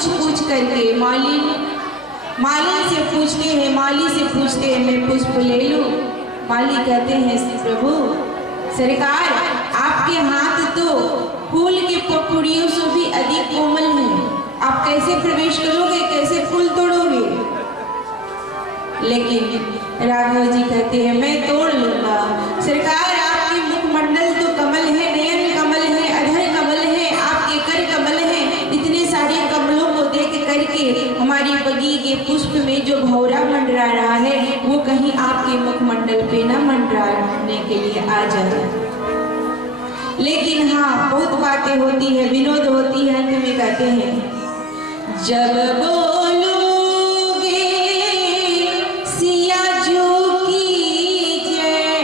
पूछ करके माली से पूछते हैं, माली से पूछते हैं मैं पुष्प ले लूं। माली कहते हैं प्रभु सरकार, आपके हाथ तो फूल के पपड़ियों से भी अधिक कोमल हैं, आप कैसे प्रवेश करोगे, कैसे फूल तोड़ोगे? लेकिन राघव जी कहते हैं मैं तोड़ लूंगा। सरकार, आपके मुखमंडल तो कमल है, नयन कमल है, अधर कमल है, आपके कर कमल है। इतने सारे कमलों को देख करके हमारी बगी के पुष्प में जो भौरा मंडरा रहा है वो कहीं आपके मुखमंडल पे न मंडराने के लिए आ जाए। लेकिन हाँ, बहुत बातें होती है, विनोद होती है। अंत में कहते हैं जब बोलोगे सिया जो की जय,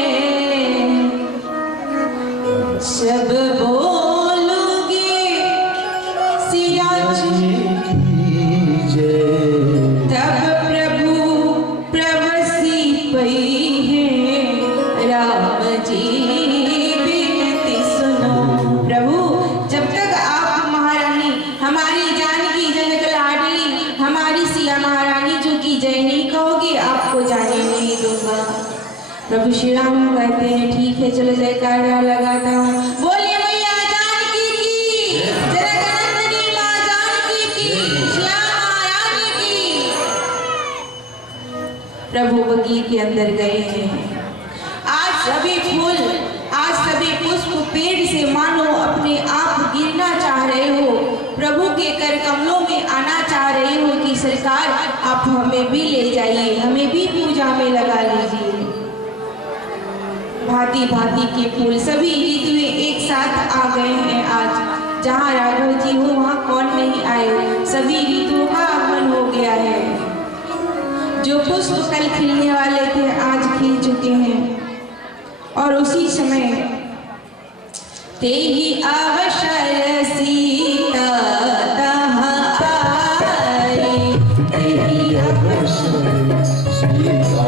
जब बोलोगे सिया जी की जय, तब प्रभु प्रवसी पई है राम जी बिनती सुनो। प्रभु, जब तक आप महारानी हमारी जानकी जनक लाडली हमारी सिया महारानी जो की जय नहीं कहोगे, आपको जाने नहीं दूंगा। प्रभु श्री राम कहते हैं ठीक है, चलो जयकारा लगाता हूँ। बोलिए मैया जानकी की, जनकनंदिनी माँ जानकी की, श्याम महारानी की। प्रभु बगी के अंदर गए हैं। आज सभी फूल, आज सभी पुष्प पेड़ से मानो अपने आप गिरना चाह रहे हो, प्रभु के कर कमलों में आना चाह रहे हो कि सरकार आप हमें भी ले जाइए, हमें भी पूजा में लगा लीजिए। भांति भांति के फूल, सभी ऋतुएं एक साथ आ गए हैं। आज जहाँ राघव जी हो वहाँ कौन नहीं आए, सभी ऋतुओं का आगमन हो गया है। जो पुष्प कल खिलने वाले थे आज खिल चुके हैं। और उसी समय ते ही अवसर सीता तहाँ आई, ते ही अवसर सीता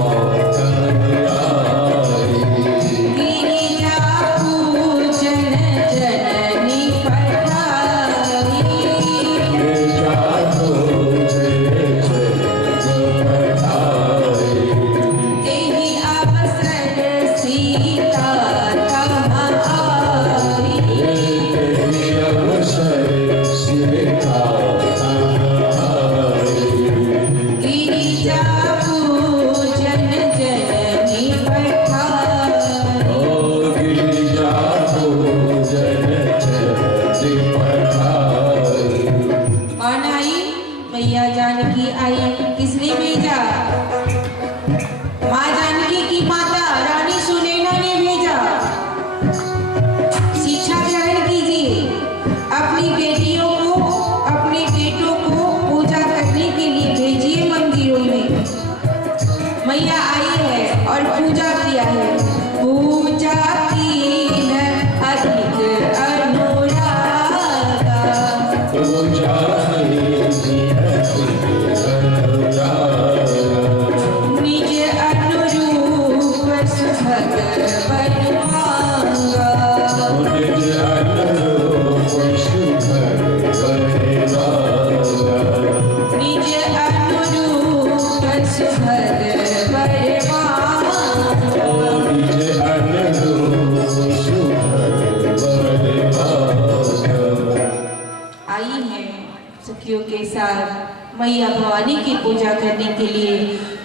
के साथ मैया भवानी की पूजा करने के लिए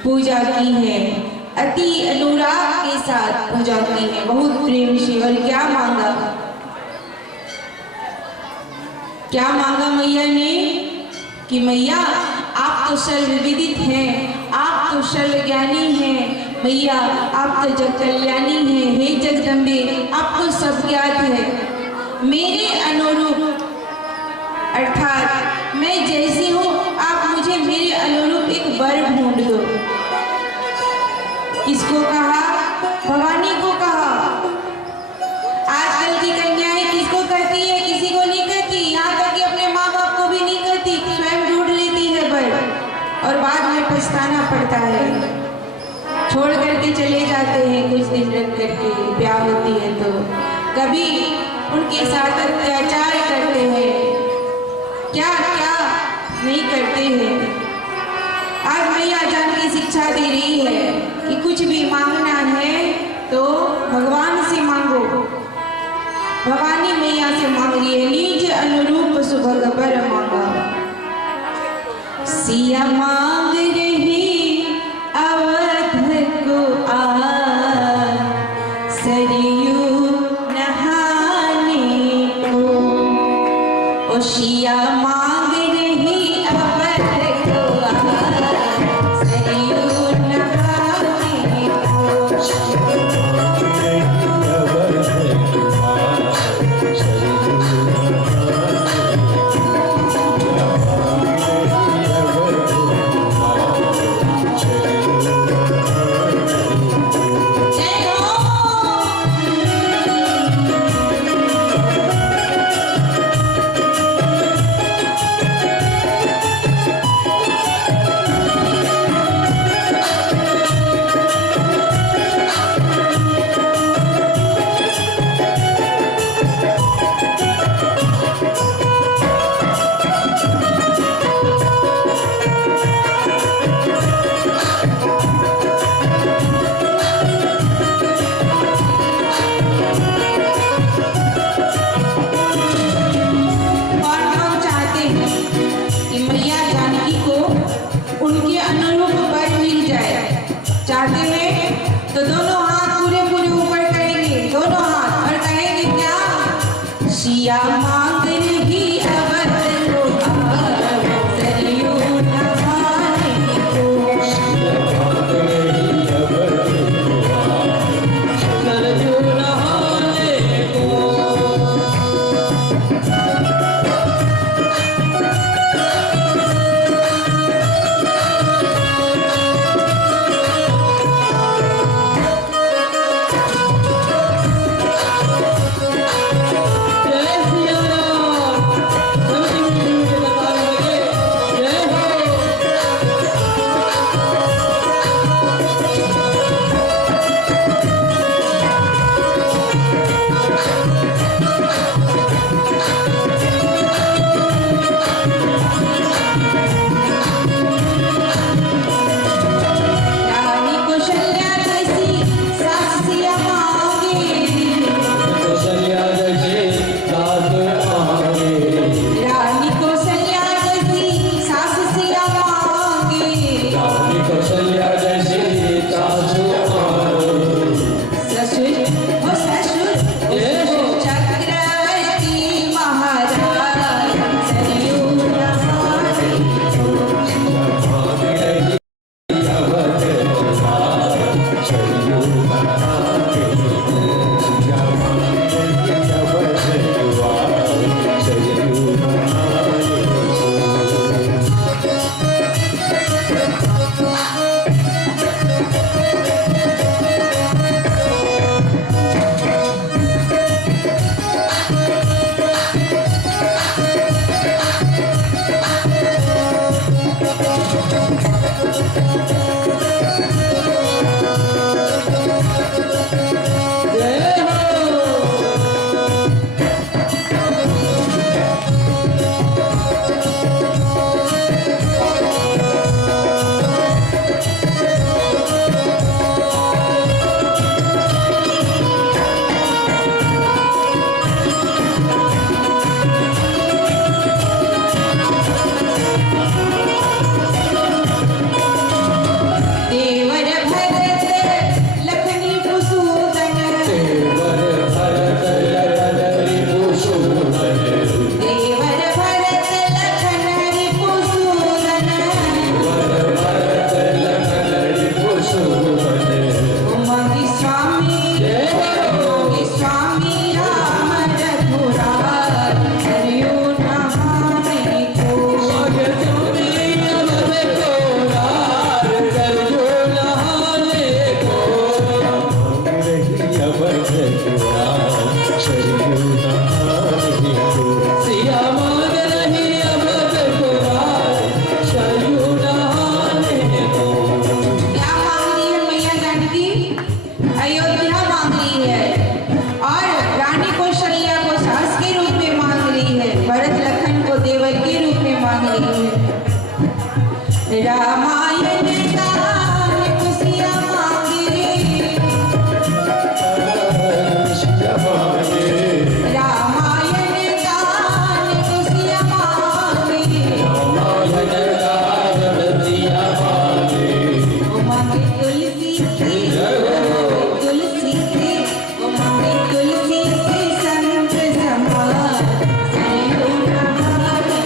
पूजा की है। अति अनुराग के साथ पूजा की है, बहुत प्रेम से। और क्या मांगा, क्या मांगा मैया ने कि मैया आप तो सर्वविदित हैं, आप तो सर्वज्ञानी हैं, मैया आप तो जग कल्याणी हैं। हे जगदम्बे, आपको सब ज्ञात है। मेरे अनुरूप अर्थात मैं जैसी हूँ, आप मुझे मेरे अनुरूप एक वर ढूंढ दो। किसको कहा? भवानी को कहा। आजकल की कन्याएं किसको कहती है? किसी को नहीं कहती, यहाँ तक कि अपने माँ बाप को भी नहीं कहती, स्वयं ढूंढ लेती है वर, और बाद में पछताना पड़ता है। छोड़ करके चले जाते हैं, कुछ दिन रख करके ब्याह होती है तो कभी उनके साथ अत्याचार करते हैं। क्या क्या नहीं करते हैं। आज मैया जानकी शिक्षा दे रही है कि कुछ भी मांगना है तो भगवान से मांगो। भवानी मैया से मांग रही है, निज अनुरूप सुभग बर मांगा। सिया मांग रही अवध को आज, सरयू नहाने को। ओ सिया मांग रही अवध को आज, सरयू नहाने को। चाहते हैं तो दोनों हाथ पूरे पूरे ऊपर करेंगे, दोनों हाथ, और कहेंगे क्या? सिया मांग रही अवध को आज, सरयू नहाने को। सिया मांग रही अवध को आज, सरयू नहाने को। भरत लखन को देवर के रूप में मांग रही है। रामायण गान खुशियाँ मांगे, रामायण गान खुशियाँ मांगे, वो मांगे तुलसी से, तुलसी से, वो मांगे तुलसी से संत समाज, सरियों नहाए,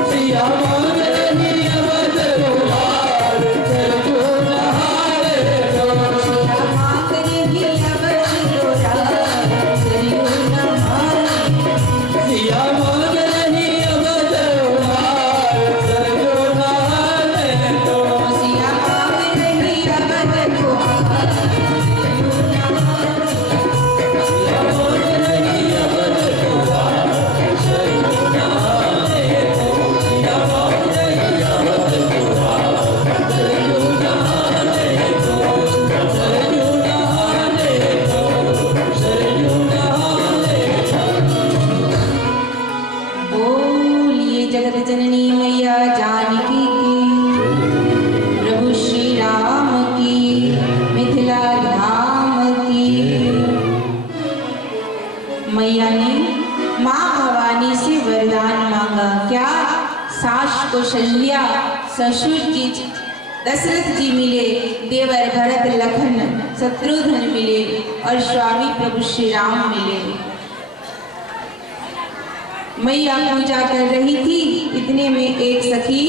सिया मांग रही अवध दुलार, सरजू नहाए तो। सिया मांग रही अवध दुलार, सरियों नहाए, सिया मांग रही अवध दुलार, सरजू नहाए तो। सिया मांग रही अवध दुलार, सरियों नहाए, सिया मांग रही अवध दुलार, सरजू नहाए तो। सिया मांग रही अवध दुलार, सरजू नहाए तो। सरजू नहाए तो, सरजू नहाए तो। बोलिए जगत जननी मैया जानकी की, प्रभु श्री राम की, मिथिला धाम की। मैया ने माँ भवानी से वरदान मांगा। क्या? सास कौशल्या, ससुर जी दशरथ जी मिले, देवर भरत लखन शत्रुघ्न मिले और स्वामी प्रभु श्री राम मिले। मैया पूजा कर रही थी, इतने में एक सखी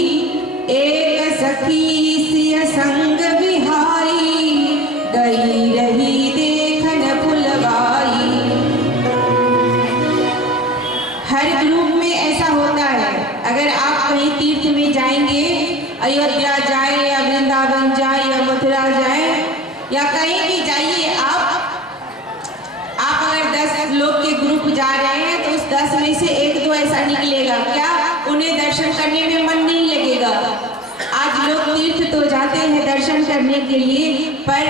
सिय संग बिहारी, गई रही देखन फुलवाई। हर ग्रुप में ऐसा होता है। अगर आप कहीं तीर्थ में जाएंगे, अयोध्या जाए या वृंदावन जाए या मथुरा जाए या कहीं भी जाइए, आप अगर 10 लोग के ग्रुप जा रहे हैं तो उस 10 में से एक तो ऐसा निकलेगा, क्या उन्हें दर्शन करने में मन नहीं लगेगा। आज लोग तीर्थ तो जाते हैं दर्शन करने के लिए, पर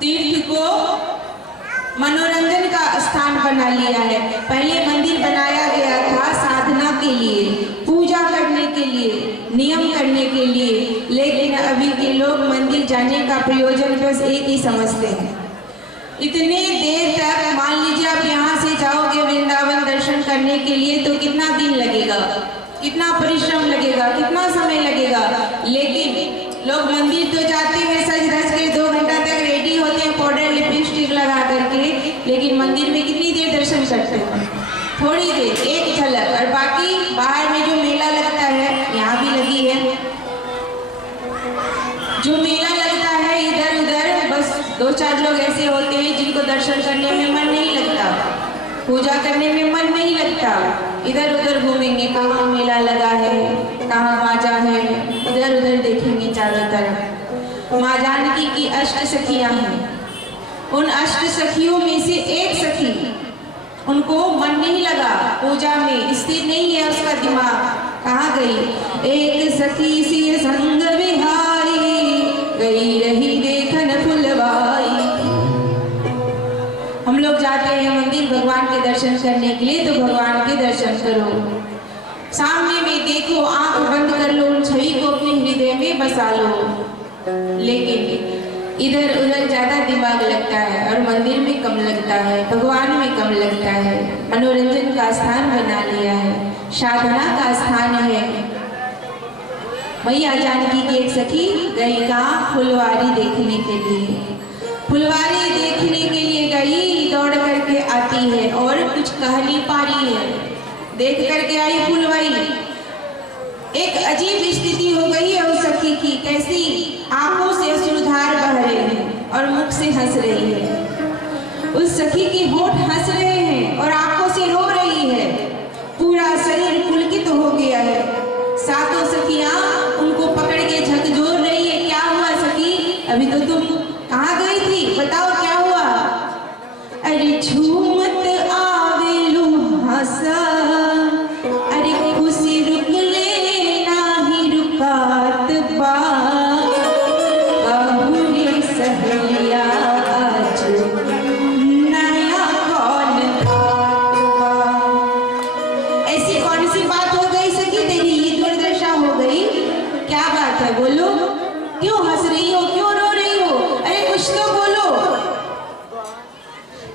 तीर्थ को मनोरंजन का स्थान बना लिया है। पहले मंदिर बनाया गया था साधना के लिए, पूजा करने के लिए, नियम करने के लिए, लेकिन अभी के लोग मंदिर जाने का प्रयोजन बस एक ही समझते हैं। इतने देर तक, मान लीजिए आप यहाँ से जाओगे वृंदावन दर्शन करने के लिए तो कितना दिन लगेगा, कितना परिश्रम लगेगा, कितना समय लगेगा। लेकिन लोग मंदिर तो जाते हैं सज धज के, 2 घंटा तक रेडी होते हैं पाउडर लिपस्टिक लगा करके, लेकिन मंदिर में कितनी देर दर्शन करते हैं? थोड़ी देर, एक झलक। और बाकी बाहर में जो मेला लगता है, यहाँ भी लगी है, जो मेला लगता है इधर उधर, बस 2-4 लोग ऐसे होते हैं जिनको दर्शन करने में मन नहीं लगता, पूजा करने में मन नहीं लगता, इधर उधर घूमेंगे, कहाँ मेला लगा है, कहाँ बाजा है, इधर उधर देखेंगे चारों तरफ। माँ जानकी की अष्ट सखियाँ हैं, उन अष्ट सखियों में से एक सखी, उनको मन नहीं लगा पूजा में, स्थिर नहीं है उसका दिमाग, कहाँ गई? एक सखी सिय संग बिहारी, गई रही देखन फुलवाई। हम लोग जाते हैं मंदिर भगवान के दर्शन करने के लिए, तो भगवान के दर्शन करो, सामने में देखो, आंख बंद कर लो, उन छवि को अपने हृदय में बसा लो। लेकिन इधर उधर ज्यादा दिमाग लगता है और मंदिर में कम लगता है, भगवान में कम लगता है। मनोरंजन का स्थान बना लिया है, साधना का स्थान है। मैया जानकी की एक सखी गई कहाँ? फुलवारी देखने के लिए। फुलवारी देखने के लिए गई, दौड़ करके आती है और कुछ कह नहीं पा रही है। देख करके आई फुलवारी, एक अजीब स्थिति हो गई है उस सखी की। कैसी? आंखों से अश्रुधार बह रहे हैं और मुख से हंस रही है। उस सखी के होठ हंस रहे हैं और आंखों से रो रही है, पूरा शरीर पुलकित हो गया है। सातों सखियां उनको पकड़ के झकझोर रही है। क्या हुआ सखी? अभी तो तुम कहाँ गई थी, बताओ क्या हुआ? अरे झूमत आवेलू हंसा, अरे खुशी रुक ले नाही रुकात बा, बहुरी सहेलिया आज नया कौन बात बा। ऐसी कौन सी बात हो गई सखी तेरी, ये दुर्दशा हो गई? क्या बात बात है, बोलो। क्यों हंस रही हो, क्यों रो रही हो? अरे कुछ तो बोलो।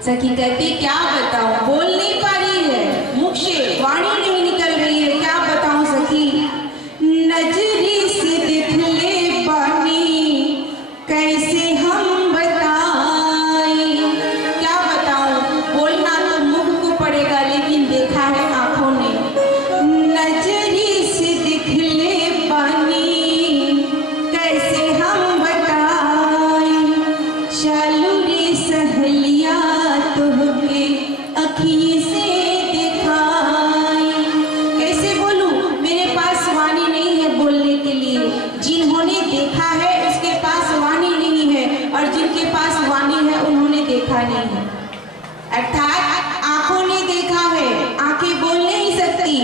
सखी कहती क्या बताऊं, बोल नहीं पा रही है, मुख से वाणी नहीं निकल रही है, क्या बताऊं सखी। नजरी से दिखले बानी कैसे हम बताएं, क्या बताऊं, बोलना तो मुख को पड़ेगा लेकिन देखा है आंखों ने। नजरी से दिखले बानी कैसे हम बताएं, चालू रे सहेलिया तुमके अखिए से दिखाई। कैसे बोलूं, मेरे पास वाणी नहीं है बोलने के लिए। जिन्होंने देखा है उसके पास वाणी नहीं है, और जिनके पास वाणी है उन्होंने देखा नहीं है। अर्थात आंखों ने देखा है, आंखें बोल नहीं सकती,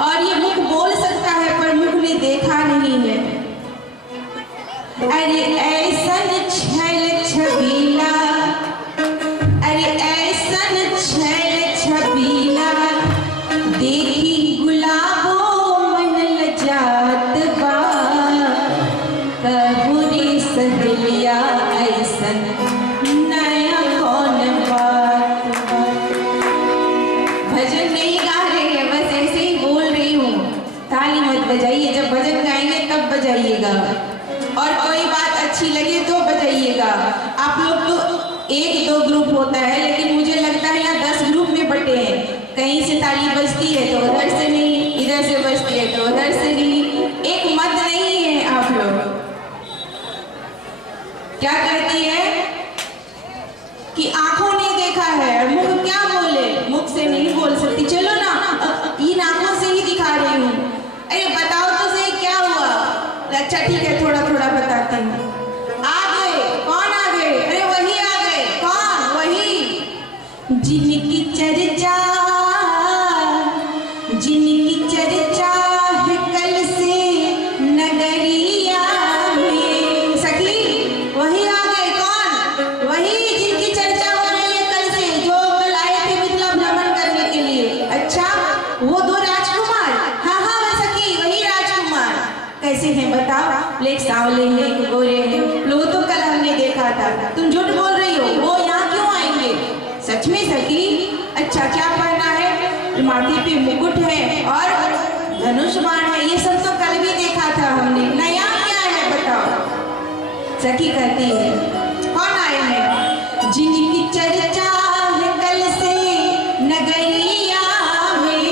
और ये मुख बोल सकता है पर मुख ने देखा नहीं है। अरे ऐसन छैल छबीला, अरे ऐसन छैल छबीला, देखी गुलाबो मन लजात बा, कबूरी सहेलिया ऐसन नया कौन बात बा। भजन नहीं गा रहे हैं, बस ऐसे ही बोल रही हूँ। ताली मत बजाइए, जब भजन गाएंगे तब बजाइएगा, और कोई बात अच्छी लगे तो बजाइएगा। आप लोग तो 1-2 ग्रुप होता है, लेकिन मुझे लगता है यहाँ 10 ग्रुप में बटे हैं। कहीं से ताली बजती है तो उधर से नहीं, इधर से बजती है तो उधर से नहीं, एक मत नहीं है आप लोग। क्या करती है कि आंखों ने देखा है और मुख क्या बोले, मुख से नहीं बोल सकती। चलो ना, इन आंखों से ही दिखा रही हूँ। अरे बताओ तो सही क्या हुआ। अच्छा ठीक है, थोड़ा थोड़ा बताती हूँ। आ गए, कौन आ गए? अरे वही आ गए। कौन? वही जिनकी चर्चा, जिनकी चर्चा है कल से नगरिया में। सखी वही आ गए। कौन? वही जिनकी चर्चा हो रही है कल से, जो कल आए थे मिथिला भ्रमण करने के लिए। अच्छा, वो 2 राजकुमार? हाँ हाँ सखी, वही राजकुमार। कैसे हैं बताओ? एक सांवले हैं, एक गोरे हैं। लो तो कल हमने देखा था। तुम झूठ बोल रही हो, वो यहाँ क्यों आएंगे? सच में सखी? अच्छा, क्या पहना है? माथे पे मुकुट है और धनुष बाण है, ये सब तो कल भी देखा था हमने। नया क्या है बताओ? सखी कहती है कौन आए हैं? जिनकी चर्चा है कल से नगरिया में,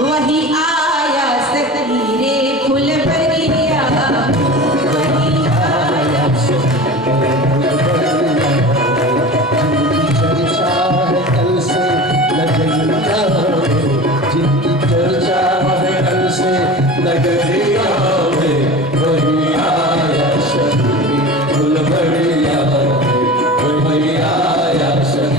वही आया सखी रे फुलवरिया, वही आया चर्चा है कल से नगरिया में, जिनकी चर्चा है कल से नगरिया में, वही आया शबरी फुलवरिया में, वही आया शबरी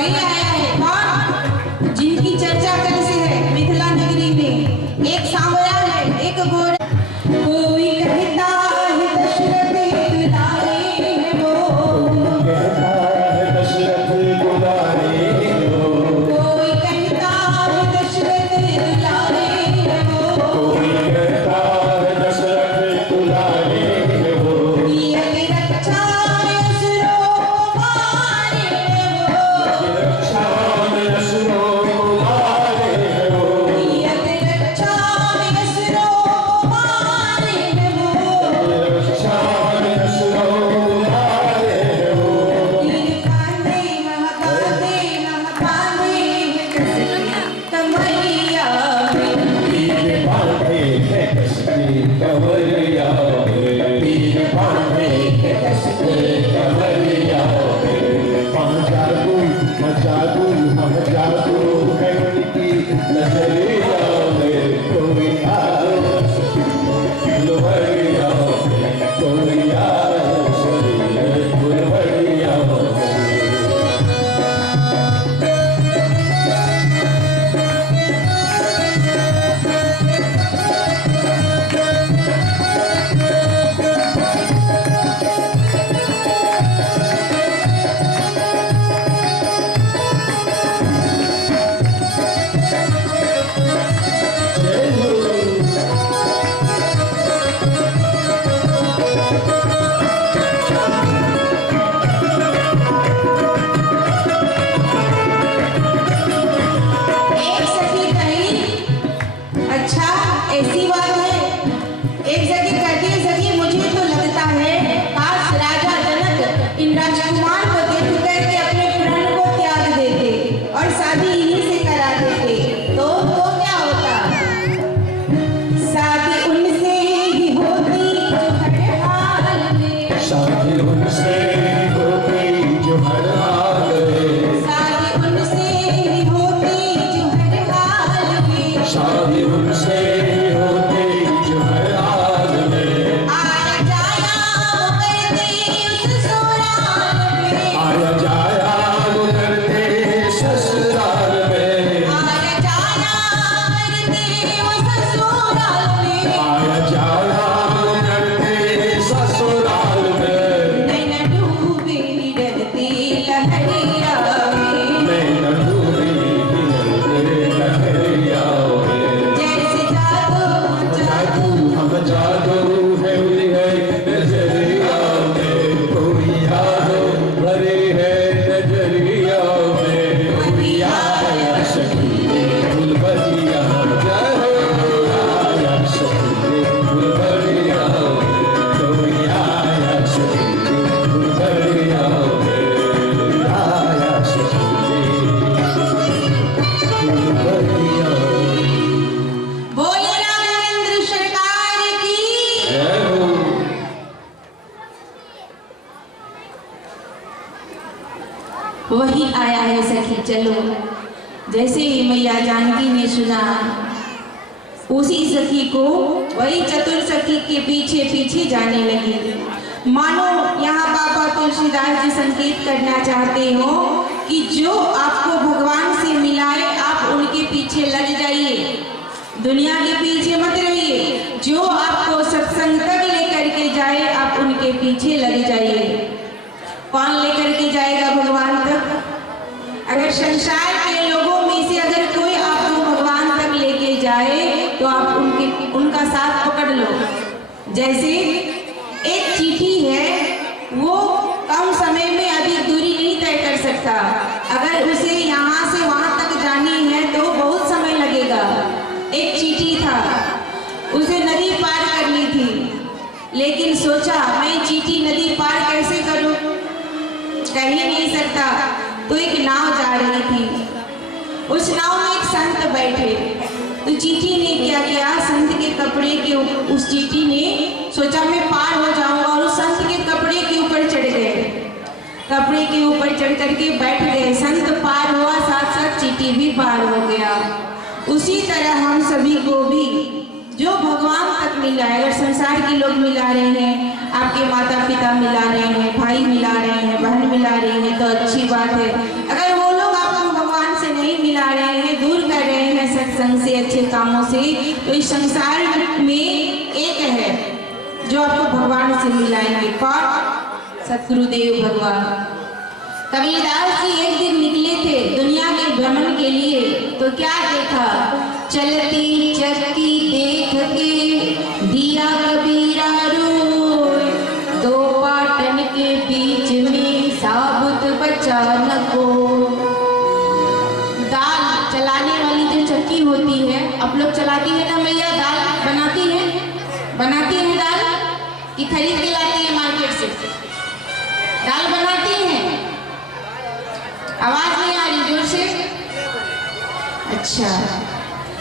वही आया है कौन, जिनकी चर्चा कल से है मिथिला नगरी में। एक सांवरा है, एक गोरा। कोई कहता है दशरथ दुलारे हैं वो, कहता है दशरथ दुलारे हो, कोई कहता है दशरथ दुलारे हैं वो, कोई कहता है दशरथ दुलारे हो, यज्ञ रक्षा असुरों को मारे हैं वो, रक्षा में असुरों को मारे हो, यज्ञ रक्षा असुरों को मारे हैं वो, रक्षा में असुरों को मारे हो, तीर कांधे महाकांधे कमरिया में, तीर बांधे है कसके कमरिया में, तीर बांधे है कसके कमरिया में। हम जादू हम जादू है उनकी नजरिया में, कोई आए फुलवरिया में, कोई आए फुलवरिया में। जय हो। एक सखी कही, अच्छा ऐसी बात है। एक सखी कहती है, सखी मुझे तो लगता है काश राजा जनक इन राजकुमार को देख करके अपने प्राण को त्याग देते और शादी इन्हीं से करा देते, तो क्या होता। शादी उनसे ही होती जो हर हाल में, शादी उनसे होती जो हर हाल में, शादी उनसे ही होती जो हर हाल में, शादी उनसे होती जो हर हाल में। आया जाया वो करते उस ससुराल में, आया जाया वो करते ससुराल में, आया जाया करते वो ससुराल में, आया जाया वो करते ससुराल में। नैन डूबे रहती लहरिया में, मैं डूबी हिलते लहरिया में। जैसे जादू हम जादू है नजरिया में, कोई आए भरे है नजरिया में, कोई आया सखी फुलवरिया आया सखी फुलवरिया कोई आया सखी फुलवरिया आया सखी फुलवरिया। बोले राघवेंद्र सरकार की। जय हो। वही आया है सखी चलो। जैसे ही मैया जानकी ने सुना, उसी सखी को वही चतुर सखी के पीछे पीछे जाने लगी। मानो यहाँ बाबा तुलसीदास जी संकेत करना चाहते हो कि जो आपको भगवान से मिलाए आप उनके पीछे लग जाइए, दुनिया के पीछे मत रहिए। जो आपको सत्संग तक लेकर के जाए आप उनके पीछे लग जाइए। कौन लेकर के जाएगा भगवान तक? अगर संसार के लोगों में से अगर कोई आपको भगवान तक लेके जाए तो आप उनका साथ पकड़ लो। जैसे एक चीटी है, वो कम समय में अधिक दूरी नहीं तय कर सकता। अगर उसे यहाँ से वहाँ तक जानी है तो बहुत समय लगेगा। एक चीटी था, उसे नदी पार करनी थी, लेकिन सोचा मैं चीटी नदी पार कैसे करूं, कर ही नहीं सकता। तो एक नाव जा रही थी, उस नाव में एक संत बैठे। तो चीटी ने क्या किया, संत के कपड़े के उस चीटी ने सोचा मैं पार हो जाऊंगा और उस संत के कपड़े के ऊपर चढ़ गए। कपड़े के ऊपर चढ़ करके बैठ गए। संत पार हुआ, साथ साथ चीटी भी पार हो गया। उसी तरह हम सभी को भी जो भगवान तक मिला है, अगर संसार के लोग मिला रहे हैं, आपके माता पिता मिला रहे हैं, भाई मिला रहे हैं, बहन मिला रही है तो अच्छी बात है। अगर वो लोग इस संसार में एक है जो आपको भगवान से मिलाएंगे। कौन? सतगुरुदेव भगवान। कबीरदास जी एक दिन निकले थे दुनिया के भ्रमण के लिए, तो क्या देखा? चलती चक्की देख के दिया कबीरा रोए, दो पाटन के बीच में साबुत बचा न को। दाल चलाने वाली जो चक्की होती है, आप लोग चलाती है ना मैया? दाल बनाती है दाल कि खरीद के लाती है मार्केट से? दाल बनाती हैं। आवाज नहीं आ रही, जोर से। अच्छा,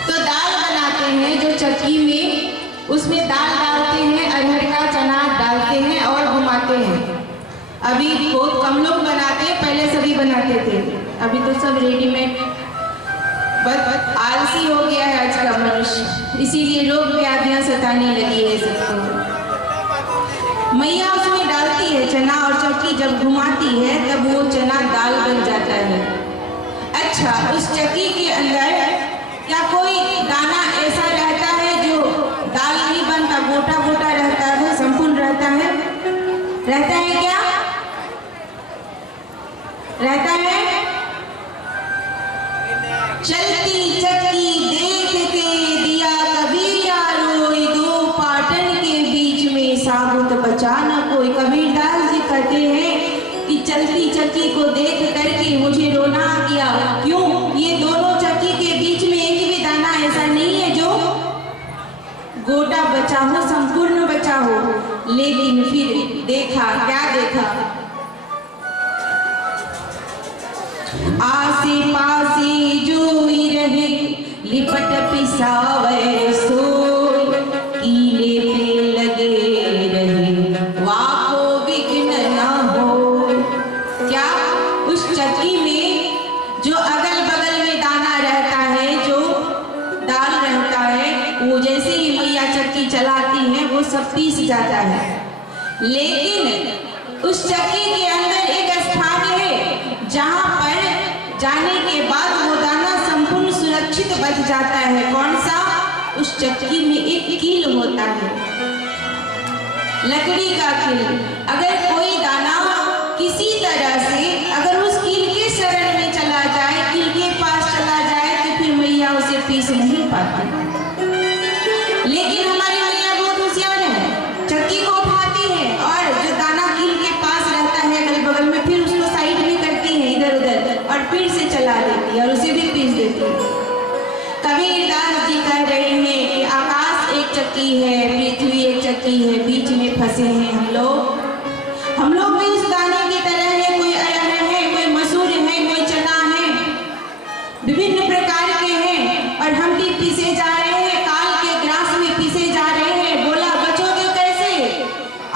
तो दाल बनाते हैं जो चक्की में, उसमें दाल डालते हैं, अरहर का चना डालते हैं और घुमाते हैं। अभी बहुत कम लोग बनाते हैं, पहले सभी बनाते थे, अभी तो सब रेडीमेड। बस आलसी हो गया है आज का मनुष्य, इसीलिए रोग व्याधियां सताने लगी है सबको। मैया उसमें डालती है चना और चक्की जब घुमाती है तब वो चना दाल बन जाता है। अच्छा, उस चक्की के अंदर क्या कोई दाना ऐसा रहता है जो दाल नहीं बनता, गोटा गोटा रहता है, संपूर्ण रहता है? रहता है क्या? रहता है? चलती चक्की देख के दिया कबीरा रोई, दो पाटन के बीच में साबुत बचा न कोई। कबीरदास जी कहते हैं कि चलती चक्की को देख करके मुझे रोना आ गया। क्यों? ये दोनों चक्की के बीच में एक भी दाना ऐसा नहीं है जो गोटा बचा हो, संपूर्ण बचा हो। लेकिन फिर देखा, क्या देखा? आसे पासे जोई रहे लिपट पिसावे सोई, कीले पे लगे रहे वाको विघ्न न हो। क्या उस चक्की में जो अगल बगल में दाना रहता है, जो दाल रहता है, वो जैसे ही मैया चक्की चलाती है वो सब पीस जाता है। लेकिन उस चक्की के अंदर एक स्थान है जहां पर जाने के बाद वो दाना संपूर्ण सुरक्षित बच जाता है। कौन सा? उस चक्की में एक कील होता है, लकड़ी का कील। अगर कोई दाना किसी तरह से अगर उस कील के शरण में चला जाए, कील के पास चला जाए, तो फिर मैया उसे पीस नहीं पाती। लेकिन हमारी मैया बहुत होशियार है, चक्की को उठाती है और जो दाना कील के पास रहता है अगल बगल में, फिर उसको साइड में करती है इधर उधर और फिर से चला देती है और उसे भी पीस देती है। कबीरदास जी कह रहे हैं कि आकाश एक चक्की है, पृथ्वी एक चक्की है, बीच में फंसे हैं हम लोग भी उस दाने की तरह है। कोई अरहर है, कोई मसूर है, कोई चना है, विभिन्न प्रकार के हैं और हम भी पीसे जा रहे हैं, काल के ग्रास में पीसे जा रहे हैं। बोला बचोगे कैसे?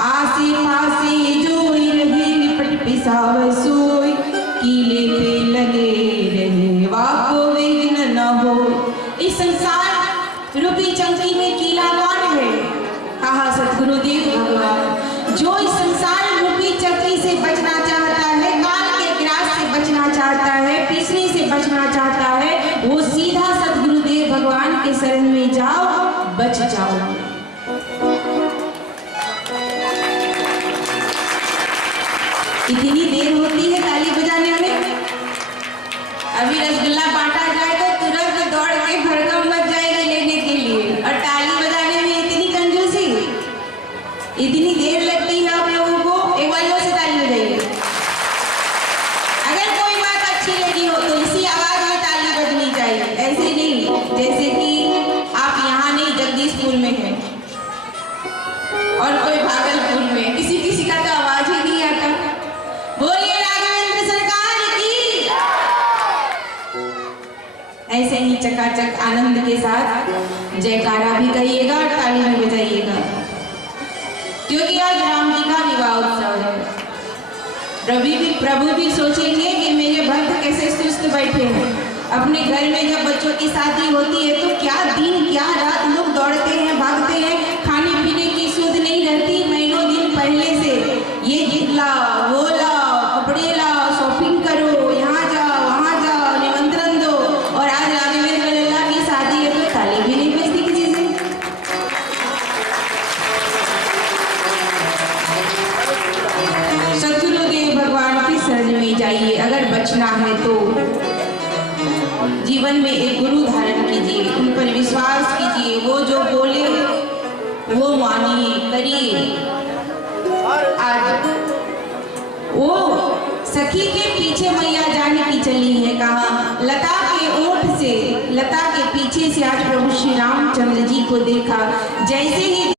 आसे पासे जोई रहे लिपट पिसावे सोई, कीले पे लगे रहे वाको विघ्न न हो। इस संसार रूपी चक्की में कीला कौन है? कहा सतगुरुदेव भगवान। जो इस संसार रूपी चक्की से बचना चाहता है, काल के ग्रास से बचना चाहता है, पीसने से बचना चाहता है, वो सीधा सतगुरुदेव भगवान के शरण में जाओ, बच जाओ। इतनी देर होती है ताली बजाने में? अभी रसगुल्ला बांटा जाए तो तुरंत दौड़ के भड़कम मच जाएगी लेने के लिए, और ताली बजाने में इतनी कंजूसी, इतनी देर लगती है आप लोगों को। एक बार जोर से ताली बजाइए। अगर कोई बात अच्छी लगी हो तो इसी आवाज में ताली बजनी चाहिए, ऐसे नहीं जैसे कि आप यहाँ नहीं जगदीशपुर में हैं और कोई भागलपुर में, किसी किसी का तो आवाज ही नहीं आता। बोलिए राघवेंद्र सरकार की। ऐसे ही चकाचक आनंद के साथ जयकारा भी कहिएगा और ताली भी बजाइएगा, क्योंकि आज राम जी का विवाह उत्सव है। प्रभु भी सोचेंगे कि मेरे भक्त कैसे सुस्त बैठे हैं। अपने घर में जब बच्चों की शादी होती है तो क्या दिन क्या रात लोग दौड़ते हैं, भागते हैं, खाने पीने की सुध नहीं रहती। महीनों दिन पहले से ये लाओ, वो लाओ, कपड़े लाओ, शॉपिंग करो, यहाँ जाओ, वहाँ जाओ, निमंत्रण दो। और आज राघवेंद्र लल्ला की शादी है तो ताली भी नहीं बजती किसी से। बचना है तो जीवन में एक गुरु धारण कीजिए, उन पर विश्वास कीजिए, वो जो बोले वो मानिए, करिए। आज वो सखी के पीछे मैया जाने की चली है, कहा लता के ओठ से, लता के पीछे से आज प्रभु श्री रामचंद्र जी को देखा। जैसे ही